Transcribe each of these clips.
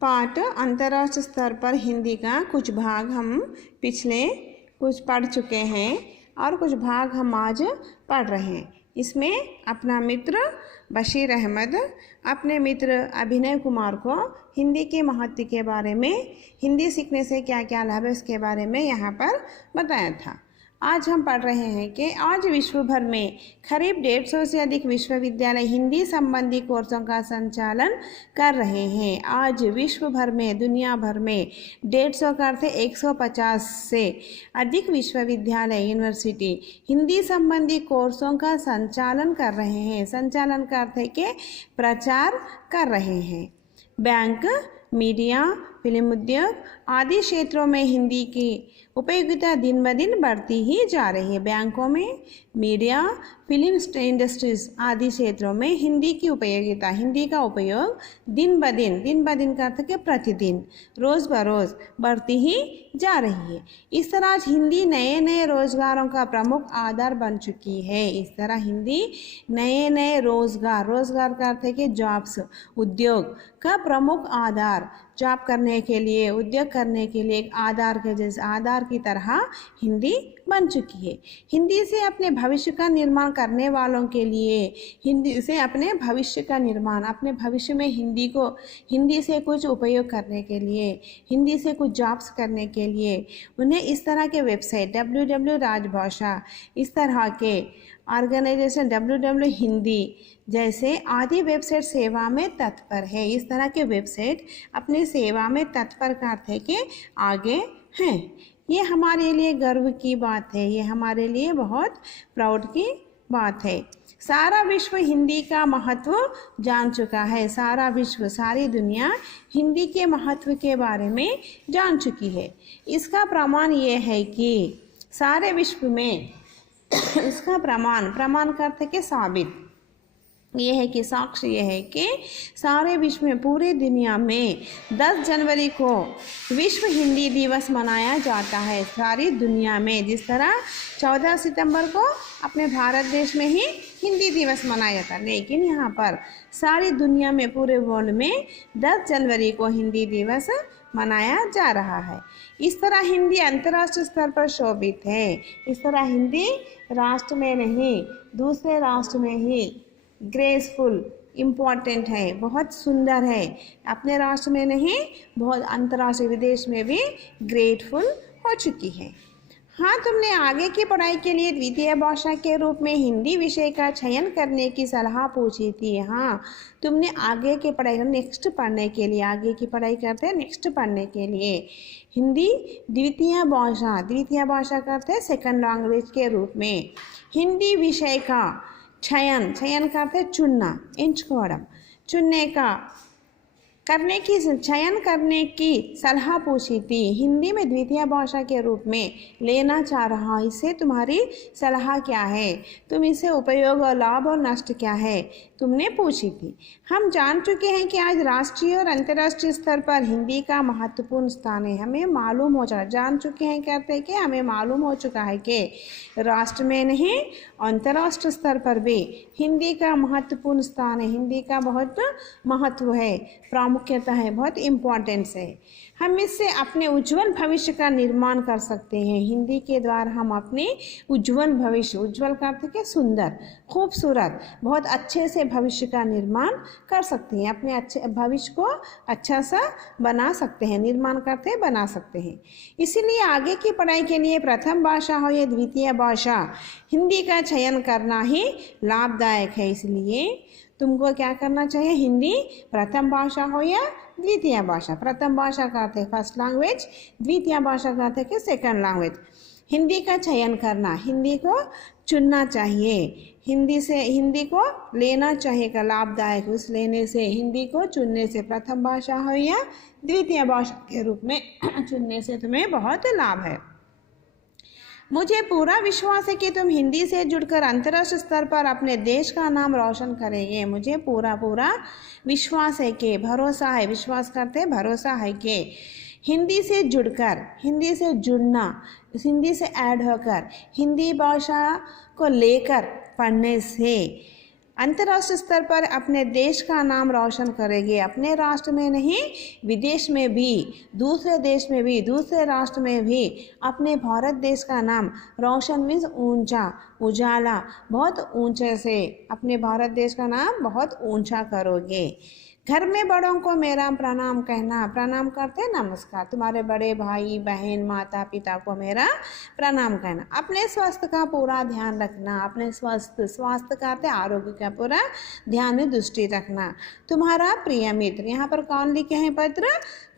पाठ अंतर्राष्ट्रीय स्तर पर हिंदी का कुछ भाग हम पिछले कुछ पढ़ चुके हैं और कुछ भाग हम आज पढ़ रहे हैं। इसमें अपना मित्र बशीर अहमद अपने मित्र अभिनय कुमार को हिंदी के महत्व के बारे में, हिंदी सीखने से क्या क्या लाभ है उसके बारे में यहाँ पर बताया था। आज हम पढ़ रहे हैं कि आज विश्व भर में करीब 150 से अधिक विश्वविद्यालय हिंदी संबंधी कोर्सों का संचालन कर रहे हैं। आज विश्व भर में, दुनिया भर में 150 का अर्थ 150 से अधिक विश्वविद्यालय, यूनिवर्सिटी हिंदी संबंधी कोर्सों का संचालन कर रहे हैं। संचालन का अर्थ है कि प्रचार कर रहे हैं। बैंक, मीडिया, फिल्म उद्योग आदि क्षेत्रों में हिंदी की उपयोगिता दिन ब दिन बढ़ती ही जा रही है। बैंकों में, मीडिया, फिल्म इंडस्ट्रीज आदि क्षेत्रों में हिंदी की उपयोगिता, हिंदी का उपयोग दिन ब दिन का अर्थ है प्रतिदिन, रोज़ बरोज़ बढ़ती ही जा रही है। इस तरह आज हिंदी नए नए रोजगारों का प्रमुख आधार बन चुकी है। इस तरह हिंदी नए नए रोजगार का अर्थ है कि जॉब्स, उद्योग का प्रमुख आधार, जॉब करने के लिए, उद्योग करने के लिए एक आधार के जैसे आधार की तरह हिंदी बन चुकी है। हिंदी से अपने भविष्य का निर्माण करने वालों के लिए, हिंदी से अपने भविष्य का निर्माण, अपने भविष्य में हिंदी से कुछ उपयोग करने के लिए, हिंदी से कुछ जॉब्स करने के लिए उन्हें इस तरह के वेबसाइट www राजभाषा, इस तरह के ऑर्गेनाइजेशन www हिंदी जैसे आदि वेबसाइट सेवा में तत्पर है। इस तरह के वेबसाइट अपनी सेवा में तत्पर करते हैं कि आगे हैं। ये हमारे लिए गर्व की बात है, ये हमारे लिए बहुत प्राउड की बात है। सारा विश्व हिंदी का महत्व जान चुका है। सारा विश्व, सारी दुनिया हिंदी के महत्व के बारे में जान चुकी है। इसका प्रमाण ये है कि सारे विश्व में इसका प्रमाण करते कि साबित ये है कि साक्ष्य ये है कि सारे विश्व में, पूरे दुनिया में 10 जनवरी को विश्व हिंदी दिवस मनाया जाता है। सारी दुनिया में जिस तरह 14 सितंबर को अपने भारत देश में ही हिंदी दिवस मनाया जाता है, लेकिन यहाँ पर सारी दुनिया में, पूरे वर्ल्ड में 10 जनवरी को हिंदी दिवस मनाया जा रहा है। इस तरह हिंदी अंतर्राष्ट्रीय स्तर पर शोभित है। इस तरह हिंदी राष्ट्र में नहीं, दूसरे राष्ट्र में ही ग्रेसफुल, इम्पॉर्टेंट है, बहुत सुंदर है। अपने राष्ट्र में नहीं, बहुत अंतर्राष्ट्रीय विदेश में भी ग्रेटफुल हो चुकी है। हाँ, तुमने आगे की पढ़ाई के लिए द्वितीय भाषा के रूप में हिंदी विषय का चयन करने की सलाह पूछी थी। हाँ, तुमने आगे की पढ़ाई, नेक्स्ट पढ़ने के लिए, आगे की पढ़ाई करते हैं नेक्स्ट पढ़ने के लिए हिंदी द्वितीय भाषा करते हैं सेकंड लैंग्वेज के रूप में हिंदी विषय का चयन करते चुनना, ఎంచుకోవడం, चयन करने की सलाह पूछी थी। हिंदी में द्वितीय भाषा के रूप में लेना चाह रहा, इससे तुम्हारी सलाह क्या है, तुम इससे उपयोग और लाभ और नष्ट क्या है, तुमने पूछी थी। हम जान चुके हैं कि आज राष्ट्रीय और अंतर्राष्ट्रीय स्तर पर हिंदी का महत्वपूर्ण स्थान है। हमें मालूम हो चुका, जान चुके हैं कहते हैं कि हमें मालूम हो चुका है कि राष्ट्र में नहीं, अंतर्राष्ट्रीय स्तर पर भी हिंदी का महत्वपूर्ण स्थान है। हिंदी का बहुत महत्व है, प्रामुख्यता है, बहुत इम्पोर्टेंस है। हम इससे अपने उज्जवल भविष्य का निर्माण कर सकते हैं। हिंदी के द्वारा हम अपने उज्जवल भविष्य, उज्जवल का अर्थ है सुंदर, खूबसूरत, बहुत अच्छे से भविष्य का निर्माण कर सकते हैं। अपने अच्छे भविष्य को अच्छा सा बना सकते हैं, निर्माण करते बना सकते हैं। इसीलिए आगे की पढ़ाई के लिए प्रथम भाषा हो या द्वितीय भाषा, हिंदी का चयन करना ही लाभदायक है। इसलिए तुमको क्या करना चाहिए, हिंदी प्रथम भाषा हो या द्वितीय भाषा। प्रथम भाषा का अर्थ है फर्स्ट लैंग्वेज, द्वितीय भाषा का अर्थ है सेकंड लैंग्वेज। हिंदी का चयन करना, हिंदी को चुनना चाहिए, हिंदी को लेना चाहिए का लाभदायक, उस लेने से, हिंदी को चुनने से, प्रथम भाषा हो या द्वितीय भाषा के रूप में चुनने से तुम्हें बहुत लाभ है। मुझे पूरा विश्वास है कि तुम हिंदी से जुड़कर अंतर्राष्ट्रीय स्तर पर अपने देश का नाम रोशन करेंगे। मुझे पूरा विश्वास है कि, भरोसा है, विश्वास करते हैं, भरोसा है कि हिंदी से जुड़कर, हिंदी से जुड़ना, हिंदी से ऐड होकर, हिंदी भाषा को लेकर पढ़ने से अंतर्राष्ट्रीय स्तर पर अपने देश का नाम रोशन करेंगे। अपने राष्ट्र में नहीं, विदेश में भी, दूसरे देश में भी, दूसरे राष्ट्र में भी अपने भारत देश का नाम रोशन मीन्स ऊंचा, उजाला, बहुत ऊंचे से अपने भारत देश का नाम बहुत ऊंचा करोगे। घर में बड़ों को मेरा प्रणाम कहना, प्रणाम करते हैं नमस्कार, तुम्हारे बड़े भाई बहन माता पिता को मेरा प्रणाम कहना। अपने स्वास्थ्य का पूरा ध्यान रखना, अपने स्वास्थ्य का आरोग्य का पूरा ध्यान में दृष्टि रखना। तुम्हारा प्रिय मित्र, यहाँ पर कौन लिखे हैं पत्र?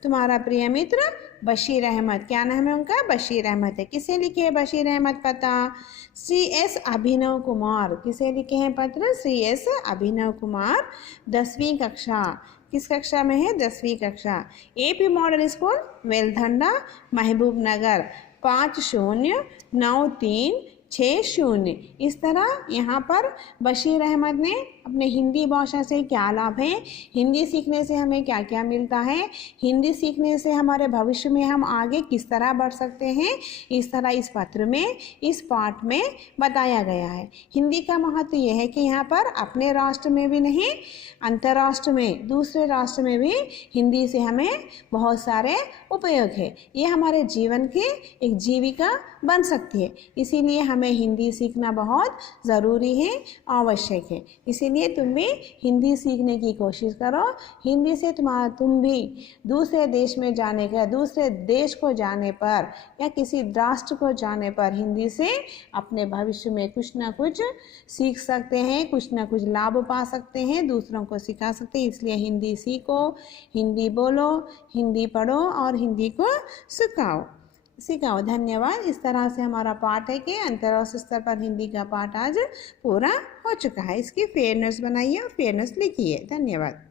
तुम्हारा प्रिय मित्र बशीर अहमद। क्या नाम है उनका? बशीर अहमद है। किसे लिखे है बशीर अहमद पता? CS अभिनव कुमार। किसे लिखे हैं पत्र? CS अभिनव कुमार, 10वीं कक्षा। किस कक्षा में है? 10वीं कक्षा। AP मॉडल स्कूल वेलधंडा, महबूब नगर, 509360। इस तरह यहाँ पर बशीर अहमद ने अपने हिंदी भाषा से क्या लाभ है, हिंदी सीखने से हमें क्या क्या मिलता है, हिंदी सीखने से हमारे भविष्य में हम आगे किस तरह बढ़ सकते हैं, इस तरह इस पत्र में, इस पाठ में बताया गया है। हिंदी का महत्व यह है कि यहाँ पर अपने राष्ट्र में भी नहीं, अंतर्राष्ट्र में, दूसरे राष्ट्र में भी हिंदी से हमें बहुत सारे उपयोग है। ये हमारे जीवन की एक जीविका बन सकती है। इसीलिए हमें हिंदी सीखना बहुत ज़रूरी है, आवश्यक है। इसीलिए तुम भी हिंदी सीखने की कोशिश करो। हिंदी से तुम भी दूसरे देश में जाने का, दूसरे देश को जाने पर या किसी राष्ट्र को जाने पर हिंदी से अपने भविष्य में कुछ ना कुछ सीख सकते हैं, कुछ ना कुछ लाभ पा सकते हैं, दूसरों को सिखा सकते हैं। इसलिए हिंदी सीखो, हिंदी बोलो, हिंदी पढ़ो और हिंदी को सिखाओ। धन्यवाद। इस तरह से हमारा पाठ है कि अंतर्राष्ट्रीय स्तर पर हिंदी का पाठ आज पूरा हो चुका है। इसकी फेयर नोट्स बनाइए और फेयर नोट्स लिखिए। धन्यवाद।